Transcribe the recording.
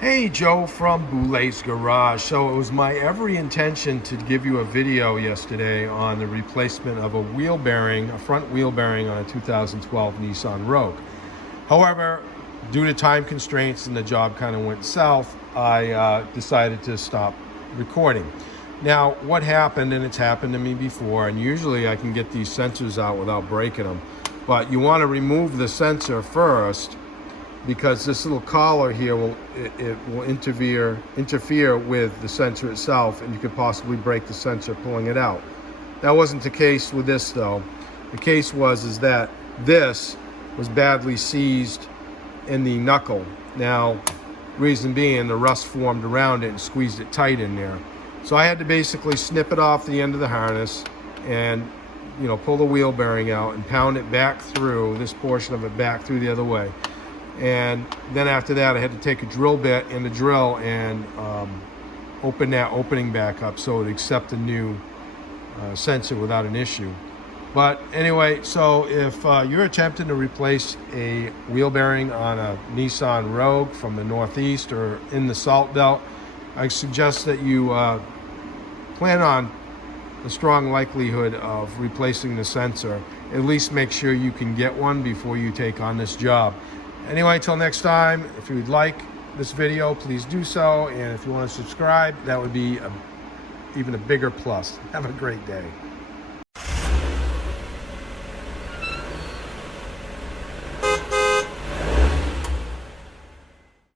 Hey, Joe from Boulet's Garage. So it was my every intention to give you a video yesterday on the replacement of a wheel bearing, a front wheel bearing on a 2012 Nissan Rogue. However, due to time constraints and the job kind of went south, I decided to stop recording. Now, what happened, and it's happened to me before, and usually I can get these sensors out without breaking them, but you want to remove the sensor first, because this little collar here will interfere with the sensor itself, and you could possibly break the sensor pulling it out. That wasn't the case with this though. The case is that this was badly seized in the knuckle. Now, reason being, the rust formed around it and squeezed it tight in there. So I had to basically snip it off the end of the harness and pull the wheel bearing out and pound it back through, this portion of it back through the other way. And then after that, I had to take a drill bit in the drill and open that opening back up so it would accept a new sensor without an issue. But anyway, so if you're attempting to replace a wheel bearing on a Nissan Rogue from the Northeast or in the Salt Belt, I suggest that you plan on a strong likelihood of replacing the sensor. At least make sure you can get one before you take on this job. Anyway, till next time, if you'd like this video, please do so. And if you want to subscribe, that would be even a bigger plus. Have a great day.